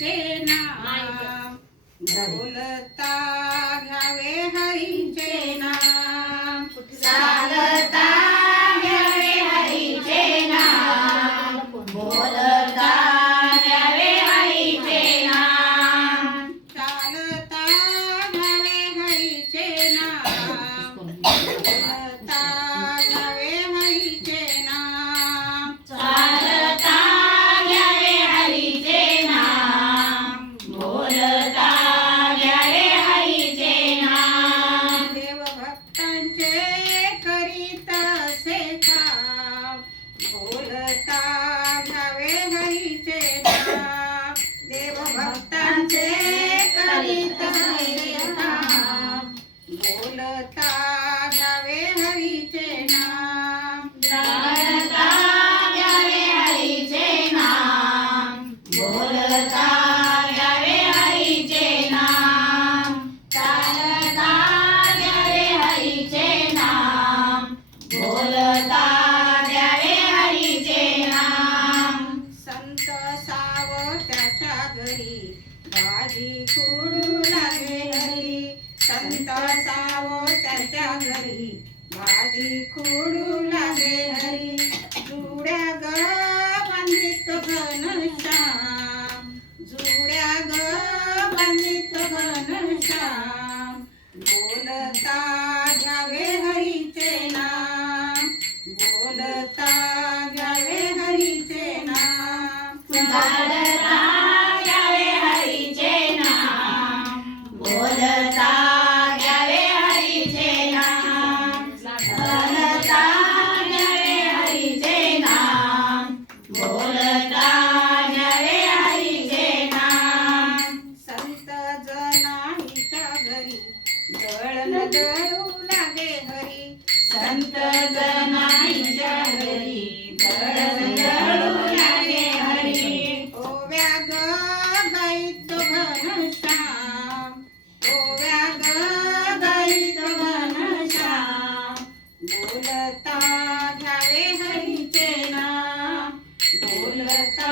हरीचे नाम बोलता घ्यावे हरीचे नाम सांगता घ्यावे हरीचे नाम बोलता घ्यावे हरीचे नाम चालता घ्यावे हरीचे नाम बोलता घ्यावे हरीचे नाम चालता घ्यावे हरीचे नाम बोलता घ्यावे हरीचे नाम देवभक्तांचे करीत असे काम बोलता घ्यावे हरीचे नाम देवभक्तांचे करीत असे काम बोलता घ्यावे हरीचे नाम चालता घ्यावे हरीचे नाम बोलता घ्यावे हरीचे नाम चालता घ्यावे हरीचे नाम बोलता घ्यावे हरीचे नाम संत सावत्याच्या घरी भाजी खुडू लागे हरी संत सावत्याच्या घरी भाजी खुडू लागे हरी जुड्या ग बांधित घनश्याम जुड्या ग बांधित घनश्याम बोलता घ्यावे हरीचे नाम बोलता घ्यावे हरीचे नाम चालता घ्यावे हरीचे नाम बोलता घ्यावे हरीचे नाम चालता घ्यावे हरीचे नाम बोलता घ्यावे हरीचे नाम संत जनाईच्या घरी दळण दळू लागे हरी संत जनाईच्या घरी दळण दळू लागे हरी ओव्या ग गाईत घनश्याम ओव्या ग गाईत घनश्याम बोलता घ्यावे हरीचे नाम बोलता